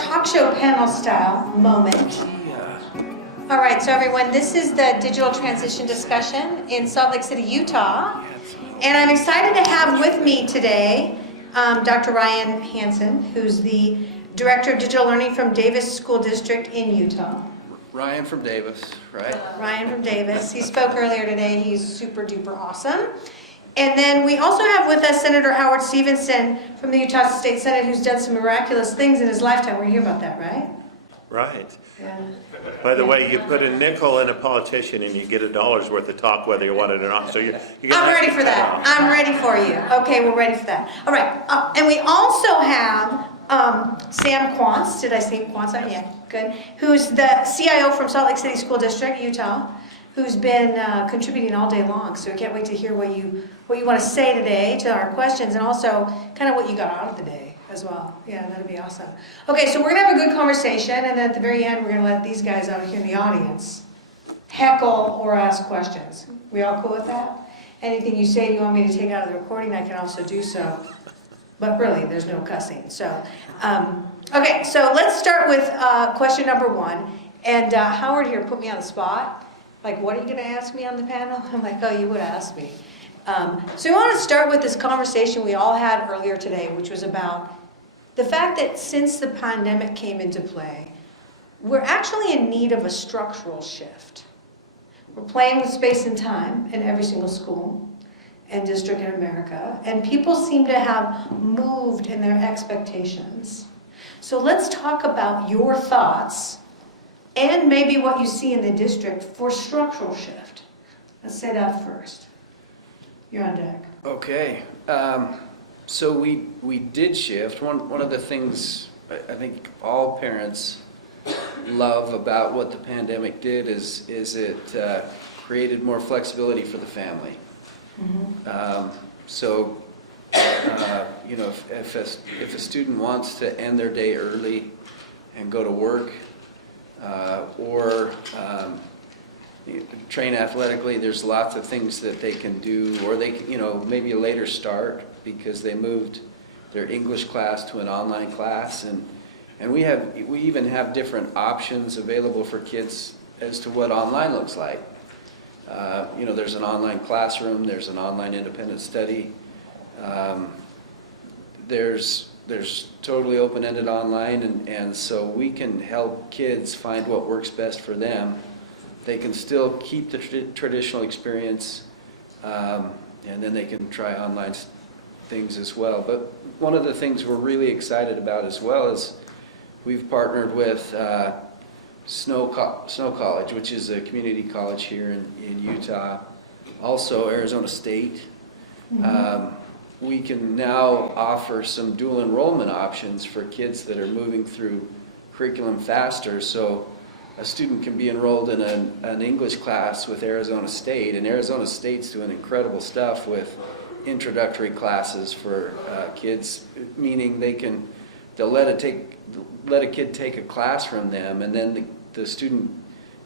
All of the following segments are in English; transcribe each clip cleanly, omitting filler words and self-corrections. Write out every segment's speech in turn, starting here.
talk show panel style moment. All right, so everyone, this is the digital transition discussion in Salt Lake City, Utah. And I'm excited to have with me today Dr. Ryan Hansen, who's the Director of Digital Learning from Davis School District in Utah. Ryan from Davis, right? Ryan from Davis. He spoke earlier today. He's super duper awesome. And then we also have with us Senator Howard Stephenson from the Utah State Senate, who's done some miraculous things in his lifetime. We're going to hear about that, right? Right. Yeah. By the way, you put a nickel in a politician and you get $1 worth of talk whether you want it or not. So you're I'm ready for that. I'm ready for you. Okay, we're ready for that. All right. And we also have Sam Quantz. Did I say Quantz? Yeah, good. Who's the CIO from Salt Lake City School District, Utah, who's been contributing all day long. So we can't wait to hear what you want to say today to our questions, and also kind of what you got out of the day as well. Yeah, that'd be awesome. Okay, so we're gonna have a good conversation, and then at the very end, we're gonna let these guys out here in the audience heckle or ask questions. We all cool with that? Anything you say you want me to take out of the recording, I can also do so. But really, there's no cussing. So, okay, so let's start with question number one. And Howard here put me on the spot. Like, what are you gonna ask me on the panel? I'm like, oh, you would ask me. So we want to start with this conversation we all had earlier today, which was about the fact that since the pandemic came into play, we're actually in need of a structural shift. We're playing with space and time in every single school and district in America, and people seem to have moved in their expectations. So let's talk about your thoughts and maybe what you see in the district for structural shift. Let's say that first. You're on deck. Okay, so we did shift. One of the things I think all parents love about what the pandemic did is it created more flexibility for the family. Mm-hmm. You know, if a student wants to end their day early and go to work, or train athletically, there's lots of things that they can do, or they can, you know, maybe a later start because they moved their English class to an online class, and we even have different options available for kids as to what online looks like. You know, there's an online classroom, there's an online independent study, there's totally open-ended online, and so we can help kids find what works best for them. They can still keep the traditional experience, and then they can try online things as well. But one of the things we're really excited about as well is we've partnered with Snow College, which is a community college here in Utah, also Arizona State. Mm-hmm. We can now offer some dual enrollment options for kids that are moving through curriculum faster. So a student can be enrolled in an English class with Arizona State, and Arizona State's doing incredible stuff with introductory classes for kids, meaning they'll let a kid take a class from them, and then the student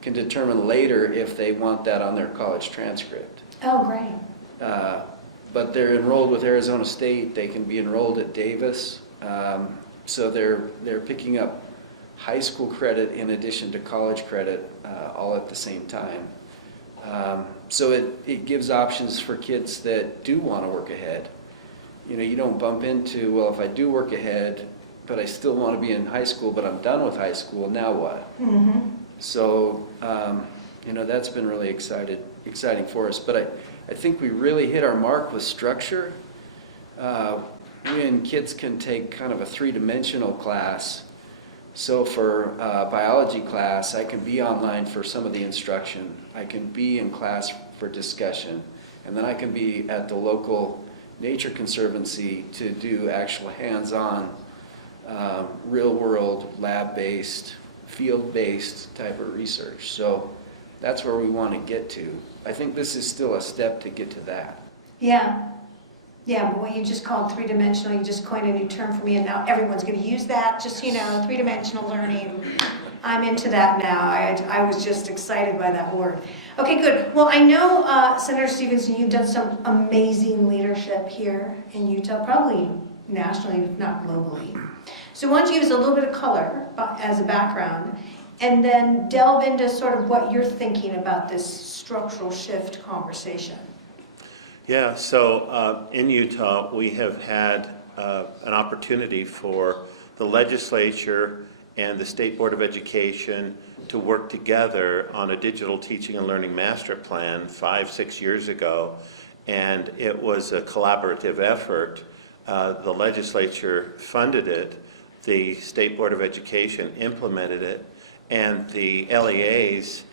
can determine later if they want that on their college transcript. Oh, great. But they're enrolled with Arizona State. They can be enrolled at Davis, so they're picking up high school credit in addition to college credit, all at the same time. So it gives options for kids that do want to work ahead. You know, you don't bump into, well, if I do work ahead, but I still want to be in high school, but I'm done with high school, now what? Mm-hmm. So, you know, that's been really exciting for us. But I think we really hit our mark with structure. When kids can take kind of a three-dimensional class. So for biology class, I can be online for some of the instruction. I can be in class for discussion. And then I can be at the local nature conservancy to do actual hands-on, real-world, lab-based, field-based type of research. So that's where we want to get to. I think this is still a step to get to that. Yeah. Yeah, but what you just called three-dimensional, you just coined a new term for me, and now everyone's going to use that. Just, you know, three-dimensional learning. I'm into that now. I was just excited by that word. Okay, good. Well, I know, Senator Stephenson, you've done some amazing leadership here in Utah, probably nationally, if not globally. So why don't you use a little bit of color as a background, and then delve into sort of what you're thinking about this structural shift conversation. Yeah, so in Utah, we have had an opportunity for the legislature and the State Board of Education to work together on a digital teaching and learning master plan 5-6 years ago, and it was a collaborative effort. The legislature funded it, the State Board of Education implemented it, and the LEAs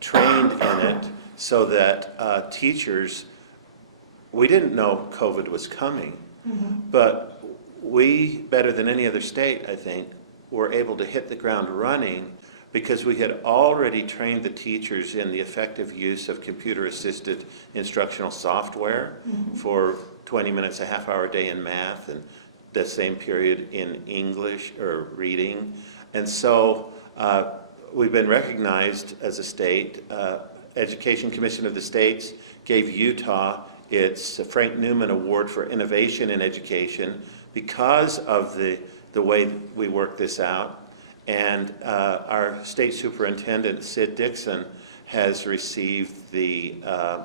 trained in it so that teachers, we didn't know COVID was coming, but we, better than any other state, I think, were able to hit the ground running because we had already trained the teachers in the effective use of computer-assisted instructional software for 20 minutes, a half hour a day in math, and the same period in English or reading. And so we've been recognized as a state. Education Commission of the States gave Utah its Frank Newman Award for Innovation in Education because of the way we work this out. And our state superintendent, Sid Dixon, has received the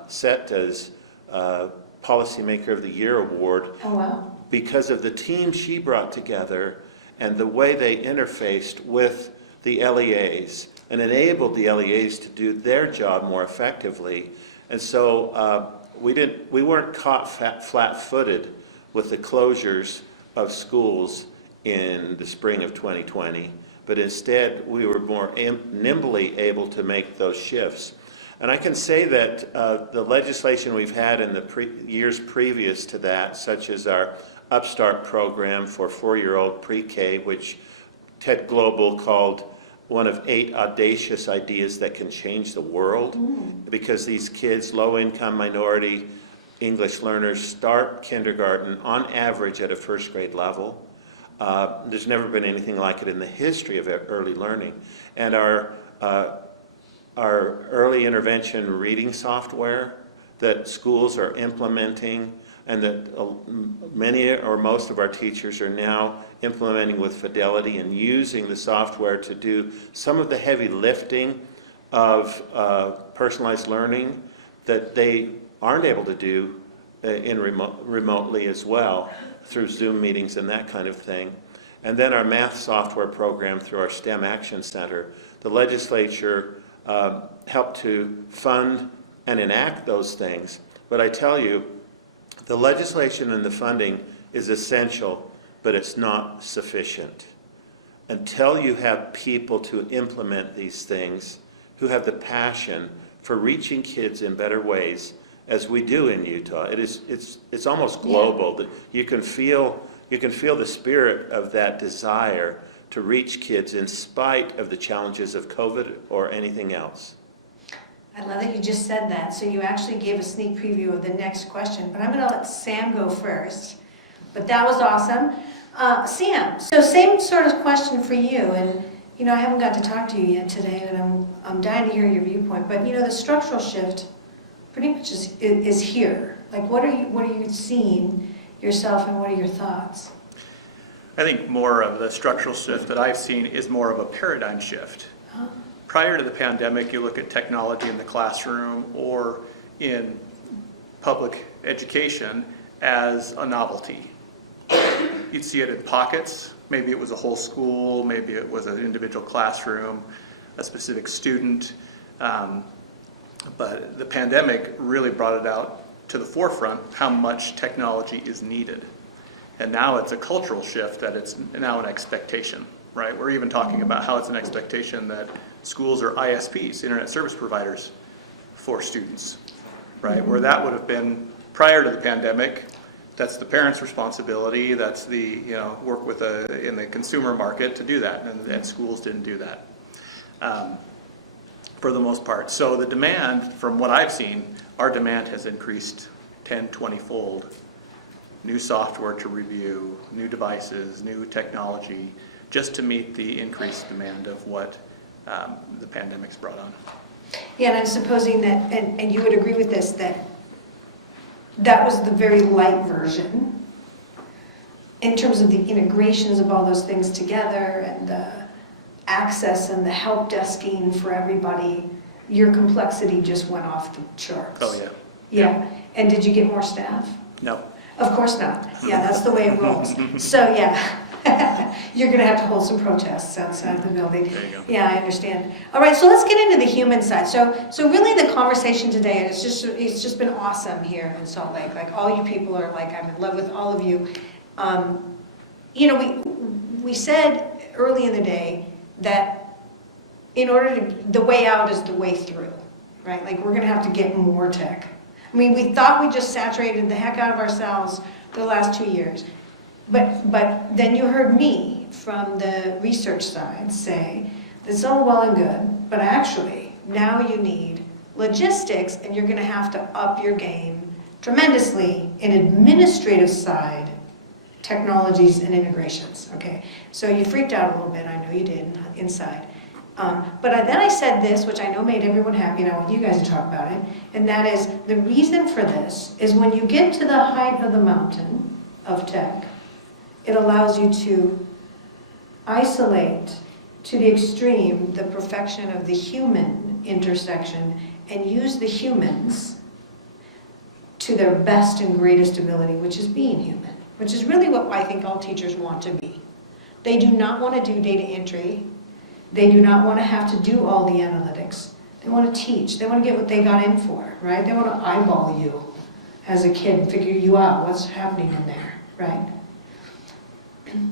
SETA's Policymaker of the Year Award. Oh, wow. Because of the team she brought together and the way they interfaced with the LEAs and enabled the LEAs to do their job more effectively. And so we weren't caught flat-footed with the closures of schools in the spring of 2020, but instead we were more nimbly able to make those shifts. And I can say that the legislation we've had in the years previous to that, such as our Upstart program for 4-year-old pre-K, which Ted Global called one of 8 audacious ideas that can change the world, because these kids, low-income minority English learners, start kindergarten on average at a first grade level. There's never been anything like it in the history of early learning. And our early intervention reading software that schools are implementing and that many or most of our teachers are now implementing with Fidelity and using the software to do some of the heavy lifting of personalized learning that they aren't able to do remotely as well through Zoom meetings and that kind of thing. And then our math software program through our STEM Action Center. The legislature helped to fund and enact those things. But I tell you, the legislation and the funding is essential, but it's not sufficient. Until you have people to implement these things who have the passion for reaching kids in better ways, as we do in Utah, it's almost global. That you can feel the spirit of that desire to reach kids in spite of the challenges of COVID or anything else. I love that you just said that. So you actually gave a sneak preview of the next question, but I'm going to let Sam go first. But that was awesome. Sam, so same sort of question for you. And, you know, I haven't got to talk to you yet today, and I'm dying to hear your viewpoint. But, you know, the structural shift pretty much is here. Like, what are you seeing yourself, and what are your thoughts? I think more of the structural shift that I've seen is more of a paradigm shift. Huh? Prior to the pandemic, you look at technology in the classroom or in public education as a novelty. You'd see it in pockets. Maybe it was a whole school, maybe it was an individual classroom, a specific student. But the pandemic really brought it out to the forefront how much technology is needed. And now it's a cultural shift that it's now an expectation, right? We're even talking about how it's an expectation that schools are ISPs, internet service providers, for students, right? Where that would have been prior to the pandemic, that's the parents' responsibility, that's the, work with in the consumer market to do that, and schools didn't do that for the most part. So the demand, from what I've seen, our demand has increased 10, 20-fold. New software to review, new devices, new technology, just to meet the increased demand of what the pandemic's brought on. Yeah, and I'm supposing that, and you would agree with this, that was the very light version. in terms of the integrations of all those things together and the access and the help desking for everybody, your complexity just went off the charts. Oh, yeah. Yeah, and did you get more staff? No. Of course not. Yeah, that's the way it rolls. So, yeah, you're gonna have to hold some protests outside the building. There you go. Yeah, I understand. All right, so let's get into the human side. So really the conversation today, and it's just been awesome here in Salt Lake. Like, all you people are like, I'm in love with all of you. You know, we said early in the day that in order to, the way out is the way through, right? Like, we're gonna have to get more tech. I mean, we thought we just saturated the heck out of ourselves the last 2 years. But then you heard me from the research side say, that's all well and good, but actually, now you need logistics, and you're gonna have to up your game tremendously in administrative side technologies and integrations, okay? So you freaked out a little bit, I know you did, inside. Then I said this, which I know made everyone happy, and I want you guys to talk about it, and that is, the reason for this is when you get to the height of the mountain of tech, it allows you to isolate to the extreme the perfection of the human intersection and use the humans to their best and greatest ability, which is being human, which is really what I think all teachers want to be. They do not want to do data entry. They do not want to have to do all the analytics. They want to teach. They want to get what they got in for, right? They want to eyeball you as a kid and figure you out what's happening in there, right?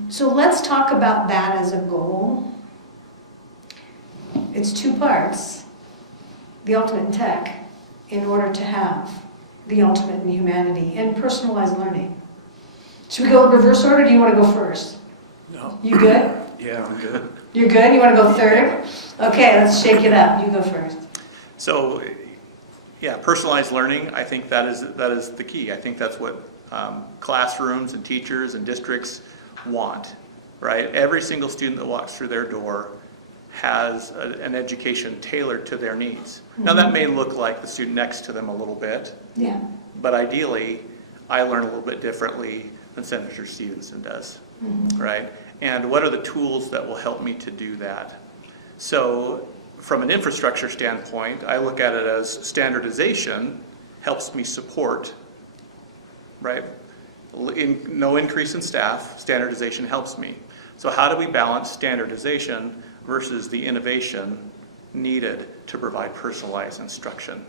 So let's talk about that as a goal. It's 2 parts. The ultimate in tech, in order to have the ultimate in humanity and personalized learning. Should we go in reverse order, or do you want to go first? No. You good? Yeah, I'm good. You're good? You want to go third? Okay, let's shake it up. You go first. So, yeah, personalized learning, I think that is the key. I think that's what classrooms and teachers and districts want, right? Every single student that walks through their door has an education tailored to their needs. Now, that may look like the student next to them a little bit, Yeah. but ideally, I learn a little bit differently than Senator Stephenson does, right? And what are the tools that will help me to do that? So from an infrastructure standpoint, I look at it as standardization helps me support, right? No increase in staff, standardization helps me. So how do we balance standardization versus the innovation needed to provide personalized instruction,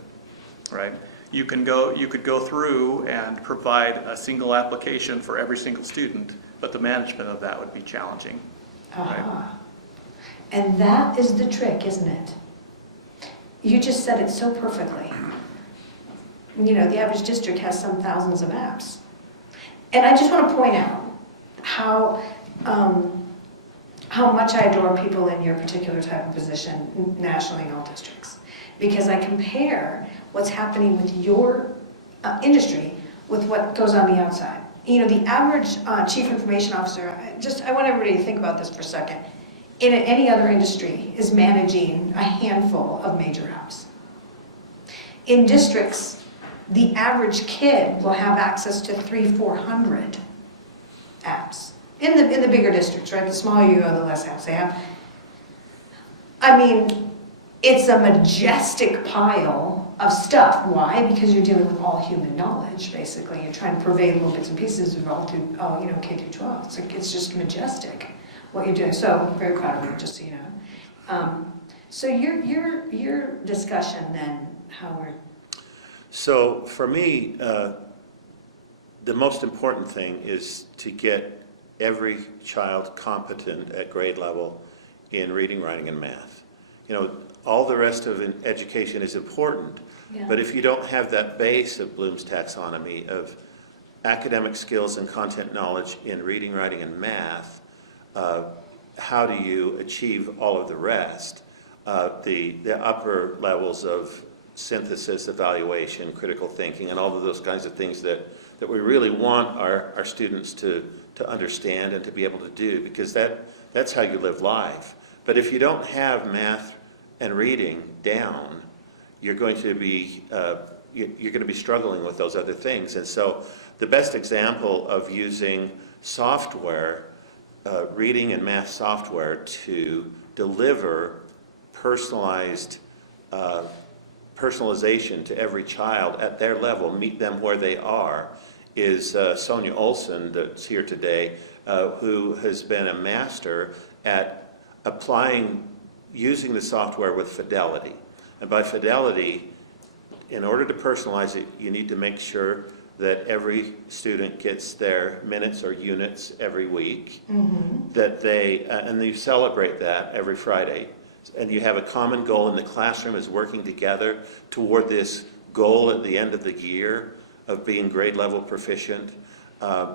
right? You could go through and provide a single application for every single student, but the management of that would be challenging. Aha. And that is the trick, isn't it? You just said it so perfectly. You know, the average district has some thousands of apps. And I just want to point out how much I adore people in your particular type of position nationally in all districts. Because I compare what's happening with your industry with what goes on the outside. You know, the average chief information officer, I want everybody to think about this for a second, in any other industry is managing a handful of major apps. In districts, the average kid will have access to 300-400 apps. In the bigger districts, right? The smaller you go, the less apps they have. I mean, it's a majestic pile of stuff. Why? Because you're dealing with all human knowledge, basically. You're trying to purvey little bits and pieces of all through, K through 12. It's just majestic what you're doing. So I'm very proud of you, just so you know. So your discussion then, Howard. So for me, the most important thing is to get every child competent at grade level in reading, writing, and math. You know, all the rest of education is important, Yeah. but if you don't have that base of Bloom's taxonomy of academic skills and content knowledge in reading, writing, and math, how do you achieve all of the rest? The upper levels of synthesis, evaluation, critical thinking, and all of those kinds of things that we really want our students to understand and to be able to do, because that's how you live life. But if you don't have math and reading down, you're going to be struggling with those other things. And so the best example of using software, reading and math software to deliver personalization to every child at their level, meet them where they are, is Sonia Olson, that's here today, who has been a master at using the software with Fidelity. And by Fidelity, in order to personalize it, you need to make sure that every student gets their minutes or units every week, that and you celebrate that every Friday. And you have a common goal, and the classroom is working together toward this goal at the end of the year of being grade level proficient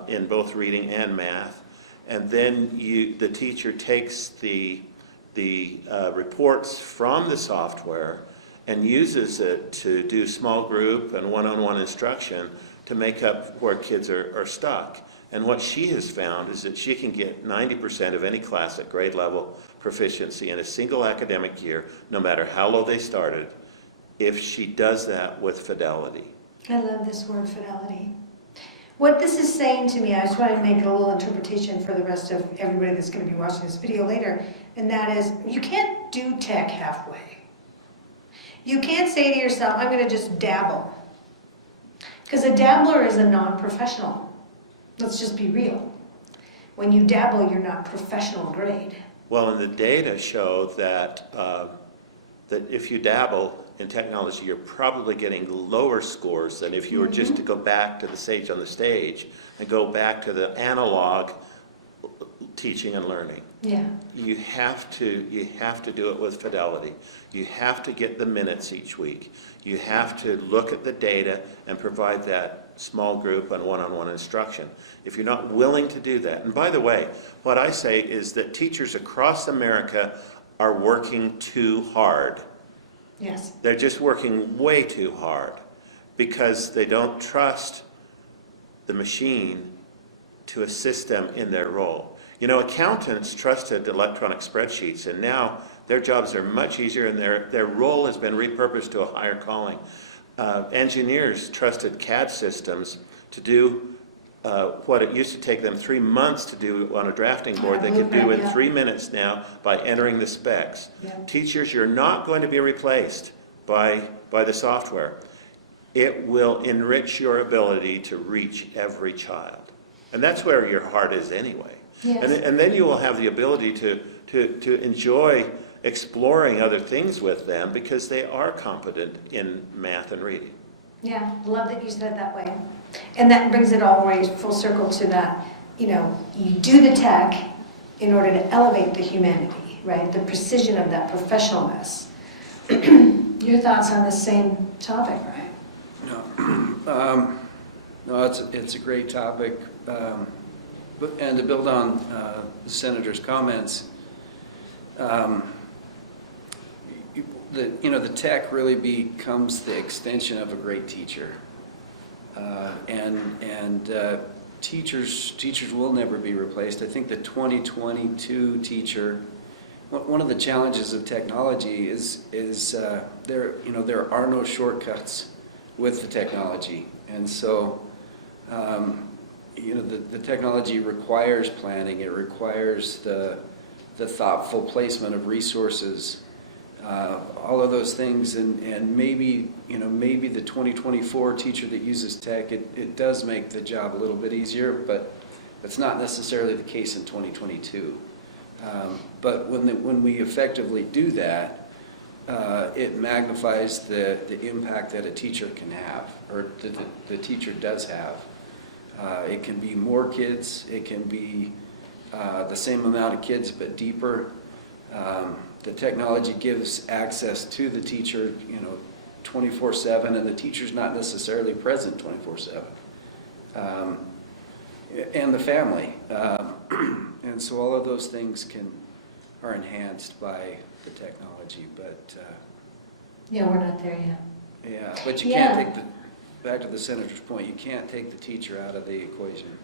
in both reading and math. And then the teacher takes the reports from the software and uses it to do small group and one-on-one instruction to make up where kids are stuck. And what she has found is that she can get 90% of any class at grade level proficiency in a single academic year, no matter how low they started, if she does that with Fidelity. I love this word, fidelity. What this is saying to me, I just want to make a little interpretation for the rest of everybody that's going to be watching this video later, and that is, you can't do tech halfway. You can't say to yourself, I'm going to just dabble. Because a dabbler is a non-professional. Let's just be real. When you dabble, you're not professional grade. Well, and the data show that that if you dabble in technology, you're probably getting lower scores than if you were just to go back to the sage on the stage and go back to the analog teaching and learning. Yeah. You have to do it with Fidelity. You have to get the minutes each week. You have to look at the data and provide that small group and one-on-one instruction. If you're not willing to do that, and by the way, what I say is that teachers across America are working too hard. Yes. They're just working way too hard because they don't trust the machine to assist them in their role. You know, accountants trusted electronic spreadsheets, and now their jobs are much easier, and their role has been repurposed to a higher calling. Engineers trusted CAD systems to do what it used to take them 3 months to do on a drafting board. They can do in 3 minutes now by entering the specs. Yeah. Teachers, you're not going to be replaced by the software. It will enrich your ability to reach every child. And that's where your heart is anyway. Yes. And then you will have the ability to enjoy exploring other things with them because they are competent in math and reading. Yeah, love that you said it that way. And that brings it all the way full circle to that, you know, you do the tech in order to elevate the humanity, right? The precision of that professionalness. Your thoughts on the same topic, right? No, it's a great topic. And to build on the Senator's comments, the tech really becomes the extension of a great teacher, and teachers will never be replaced. I think the 2022 teacher, one of the challenges of technology is there are no shortcuts with the technology, and so the technology requires planning. It requires the thoughtful placement of resources. All of those things, and maybe the 2024 teacher that uses tech, it does make the job a little bit easier, but it's not necessarily the case in 2022. But when we effectively do that, it magnifies the impact that a teacher can have, or the teacher does have. It can be more kids. It can be the same amount of kids, but deeper. The technology gives access to the teacher, 24/7, and the teacher's not necessarily present 24/7. And the family. And so all of those things are enhanced by the technology, but... Yeah, we're not there yet. Yeah, but you can't take back to the Senator's point, you can't take the teacher out of the equation.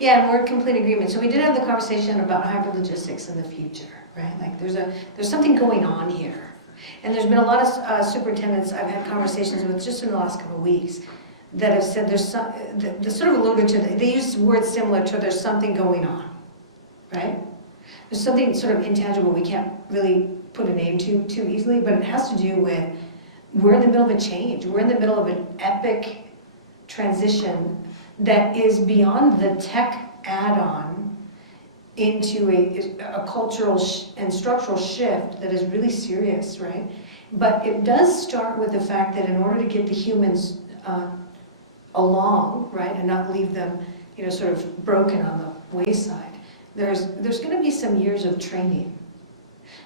Yeah, and we're in complete agreement. So we did have the conversation about hyperlogistics in the future, right? Like there's something going on here. And there's been a lot of superintendents I've had conversations with just in the last couple of weeks that have said there's some, the sort of alluded to, they use words similar to there's something going on, right? There's something sort of intangible we can't really put a name to too easily, but it has to do with we're in the middle of a change. We're in the middle of an epic transition that is beyond the tech add-on into a cultural and structural shift that is really serious, right? But it does start with the fact that in order to get the humans along, right, and not leave them, you know, sort of broken on the wayside, there's going to be some years of training.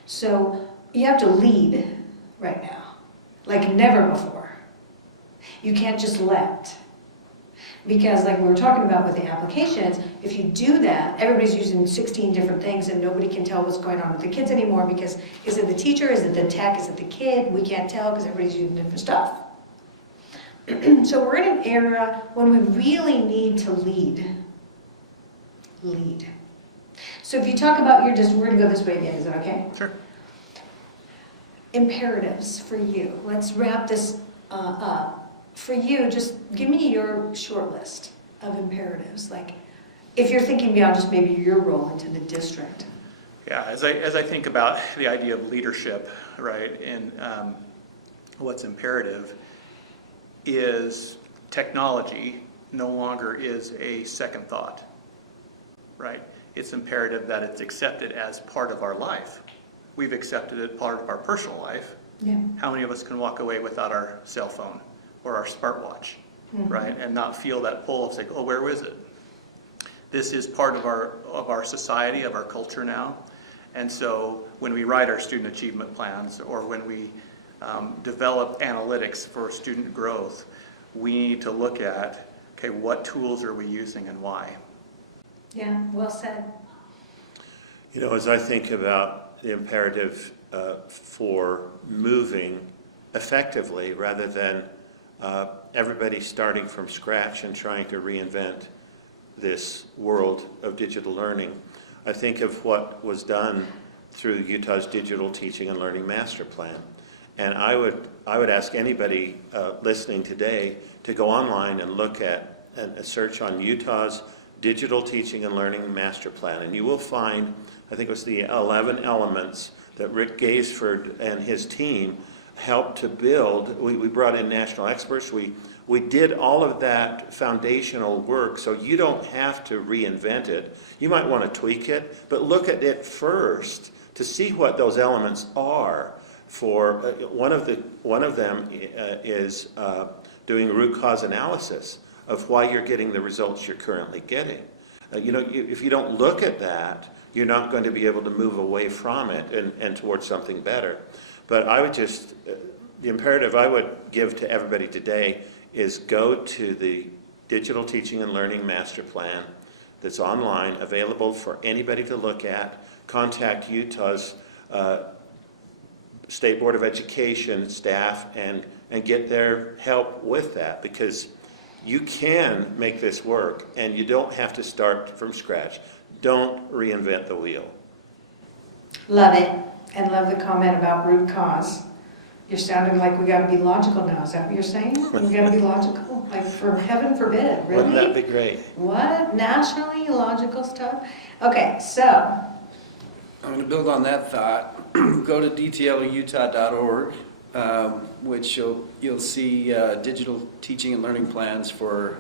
So you have to lead right now, like never before. You can't just let. Because like we were talking about with the applications, if you do that, everybody's using 16 different things and nobody can tell what's going on with the kids anymore because is it the teacher, is it the tech, is it the kid? We can't tell because everybody's using different stuff. So we're in an era when we really need to lead. Lead. So if you talk about your we're gonna go this way again, is that okay? Sure. Imperatives for you. Let's wrap this up. For you, just give me your short list of imperatives. Like, if you're thinking beyond just maybe your role into the district. Yeah, as I think about the idea of leadership, right, and what's imperative is technology no longer is a second thought, right? It's imperative that it's accepted as part of our life. We've accepted it part of our personal life. Yeah. How many of us can walk away without our cell phone or our smartwatch, right, and not feel that pull of like, oh, where was it? This is part of our society, of our culture now, and so when we write our student achievement plans or when we develop analytics for student growth, we need to look at, okay, what tools are we using and why? Yeah, well said. You know, as I think about the imperative for moving effectively rather than everybody starting from scratch and trying to reinvent this world of digital learning, I think of what was done through Utah's Digital Teaching and Learning Master Plan. And I would ask anybody listening today to go online and look at and search on Utah's Digital Teaching and Learning Master Plan. And you will find, I think it was the 11 elements that Rick Gaisford and his team helped to build. We brought in national experts. We did all of that foundational work, so you don't have to reinvent it. You might want to tweak it, but look at it first to see what those elements are. For one of them is doing root cause analysis of why you're getting the results you're currently getting. If you don't look at that, you're not going to be able to move away from it and towards something better. But I would the imperative I would give to everybody today is go to the Digital Teaching and Learning Master Plan that's online, available for anybody to look at. Contact Utah's State Board of Education staff and get their help with that, because you can make this work and you don't have to start from scratch. Don't reinvent the wheel. Love it. And love the comment about root cause. You're sounding like we got to be logical now. Is that what you're saying? We got to be logical? Like, for heaven forbid, really? Wouldn't that be great? What? Nationally logical stuff? Okay, so. I'm going to build on that thought. Go to dtlutah.org, which you'll see digital teaching and learning plans for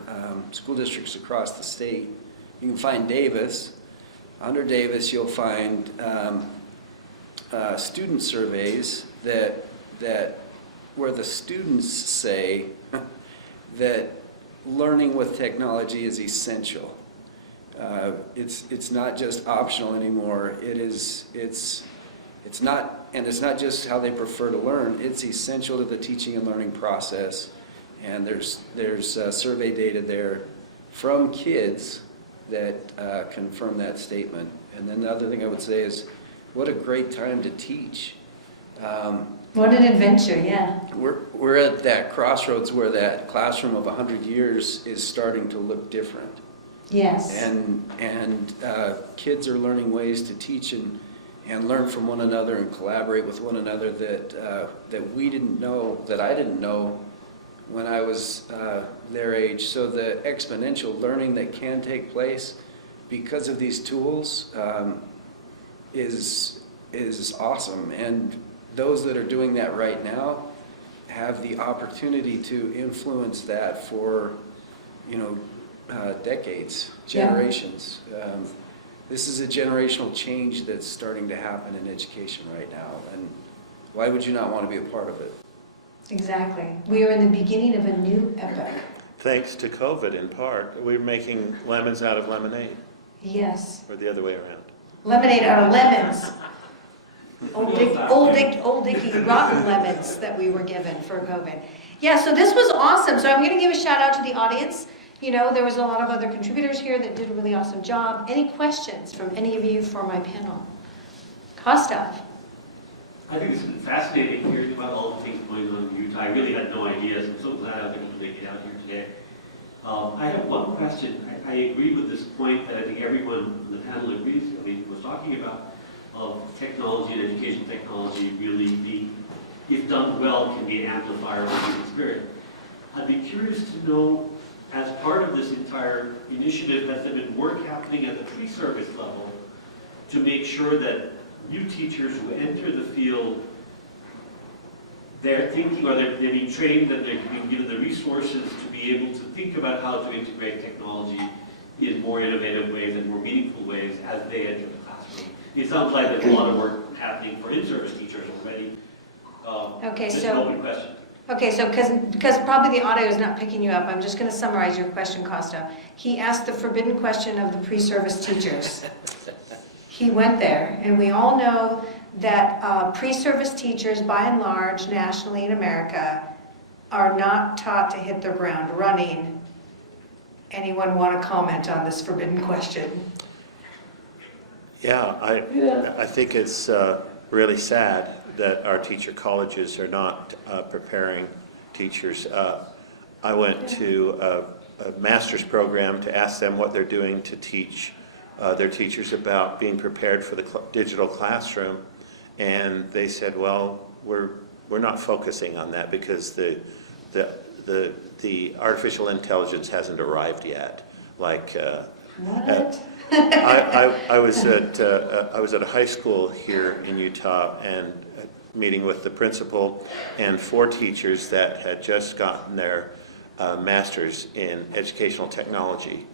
school districts across the state. You can find Davis. Under Davis, you'll find student surveys that where the students say that learning with technology is essential. It's not just optional anymore. It's not just how they prefer to learn. It's essential to the teaching and learning process. And there's survey data there from kids that confirm that statement. And then the other thing I would say is, what a great time to teach. What an adventure, yeah. We're at that crossroads where that classroom of 100 years is starting to look different. Yes. And kids are learning ways to teach and learn from one another and collaborate with one another that we didn't know, that I didn't know when I was their age. So the exponential learning that can take place because of these tools is awesome. And those that are doing that right now have the opportunity to influence that for, decades, generations. This is a generational change that's starting to happen in education right now. And why would you not want to be a part of it? Exactly. We are in the beginning of a new epoch. Thanks to COVID in part, we're making lemons out of lemonade, Yes. or the other way around. Lemonade out of lemons. Old Dicky rotten lemons that we were given for COVID. Yeah, so this was awesome. So I'm going to give a shout out to the audience. There was a lot of other contributors here that did a really awesome job. Any questions from any of you for my panel? Costa. I think it's been fascinating hearing about all the things going on in Utah. I really had no idea, so I'm so glad I was able to make it out here today. I have one question. I agree with this point that I think everyone on the panel agrees. I mean, we're talking about technology and education technology really, if done well, can be an amplifier of the human spirit. I'd be curious to know, as part of this entire initiative, has there been work happening at the pre-service level to make sure that new teachers who enter the field, they're thinking, or they're being trained, that they're being given the resources to be able to think about how to integrate technology in more innovative ways and more meaningful ways as they enter the classroom? It sounds like there's a lot of work happening for in-service teachers already. Okay, Just so- an open question. Okay, so because probably the audio is not picking you up, I'm just going to summarize your question, Costa. He asked the forbidden question of the pre-service teachers. He went there, and we all know that pre-service teachers, by and large, nationally in America, are not taught to hit the ground running. Anyone want to comment on this forbidden question? Yeah, I think it's really sad that our teacher colleges are not preparing teachers. I went to a master's program to ask them what they're doing to teach their teachers about being prepared for the digital classroom, and they said, well, we're not focusing on that because the artificial intelligence hasn't arrived yet. Like What? I was at a high school here in Utah and meeting with the principal and 4 teachers that had just gotten their masters in educational technology.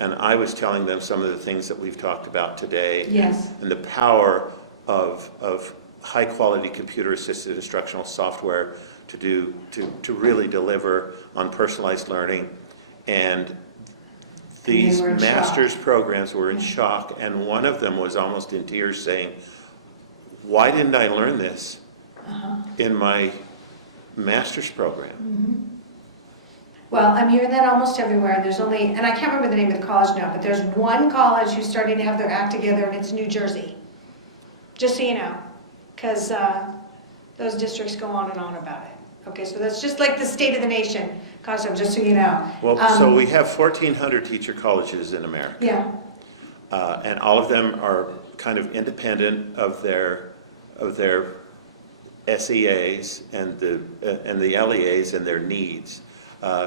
And I was telling them some of the things that we've talked about today. Yes. And the power of high quality computer assisted instructional software to really deliver on personalized learning. And these were in master's shock. programs were in shock, and one of them was almost in tears saying, why didn't I learn this in my master's program? Well, I'm hearing that almost everywhere. There's only, and I can't remember the name of the college now, but there's one college who's starting to have their act together, and it's New Jersey. Just so you know, because those districts go on and on about it. Okay, so that's just like the state of the nation, Council, just so you know. Well, so we have 1,400 teacher colleges in America. Yeah, And all of them are kind of independent of their SEAs and the LEAs and their needs.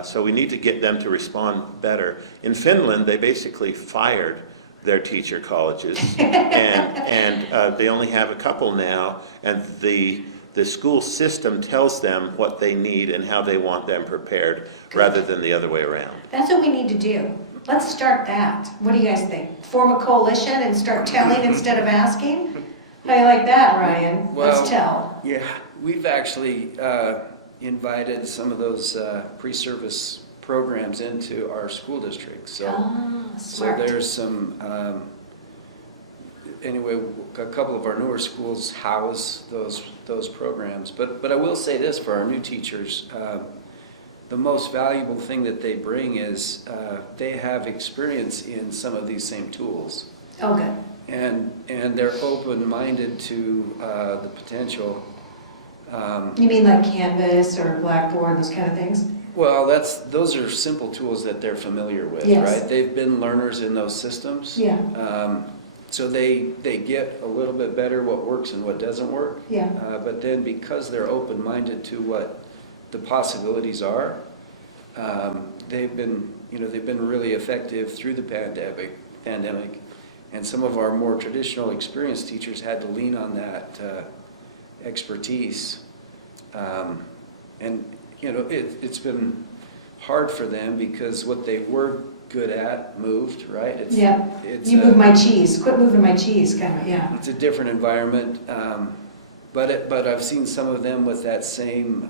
So we need to get them to respond better. In Finland, they basically fired their teacher colleges, and they only have a couple now, and the school system tells them what they need and how they want them prepared, rather than the other way around. that's what we need to do. Let's start that. What do you guys think? Form a coalition and start telling instead of asking? How you like that, Ryan? Let's tell. Yeah, we've actually invited some of those pre-service programs into our school district. So Smart. there's some, anyway, a couple of our newer schools house those programs. But I will say this for our new teachers, the most valuable thing that they bring is they have experience in some of these same tools. Oh, good. And they're open-minded to the potential. You mean like Canvas or Blackboard, those kind of things? Well, those are simple tools that they're familiar with, Yes. right? They've been learners in those systems. Yeah. So they get a little bit better what works and what doesn't work. Yeah. But then because they're open-minded to what the possibilities are. They've been really effective through the pandemic, and some of our more traditional experienced teachers had to lean on that expertise. And it's been hard for them because what they were good at moved, right? You move my cheese, quit moving my cheese, kind of, yeah. It's a different environment, but I've seen some of them with that same,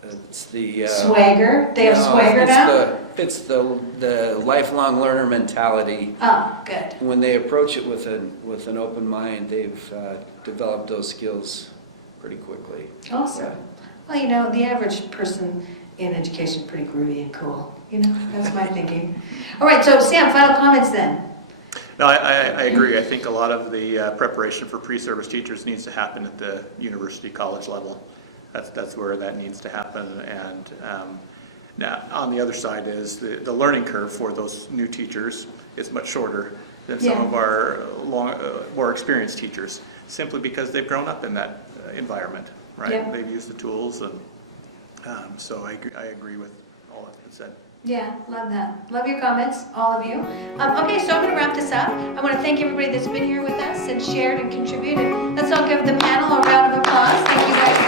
Swagger, they have swagger now? It's the lifelong learner mentality. Oh, good. When they approach it with an open mind, they've developed those skills pretty quickly. Awesome. Well, the average person in education is pretty groovy and cool. That's my thinking. All right, so Sam, final comments then. No, I agree. I think a lot of the preparation for pre-service teachers needs to happen at the university college level. That's where that needs to happen. And now on the other side is the learning curve for those new teachers is much shorter than some of our more experienced teachers, simply because they've grown up in that environment, right? Yeah. They've used the tools, and so I agree with all that's been said. Yeah, love that. Love your comments, all of you. Okay, so I'm going to wrap this up. I want to thank everybody that's been here with us and shared and contributed. Let's all give the panel a round of applause. Thank you guys.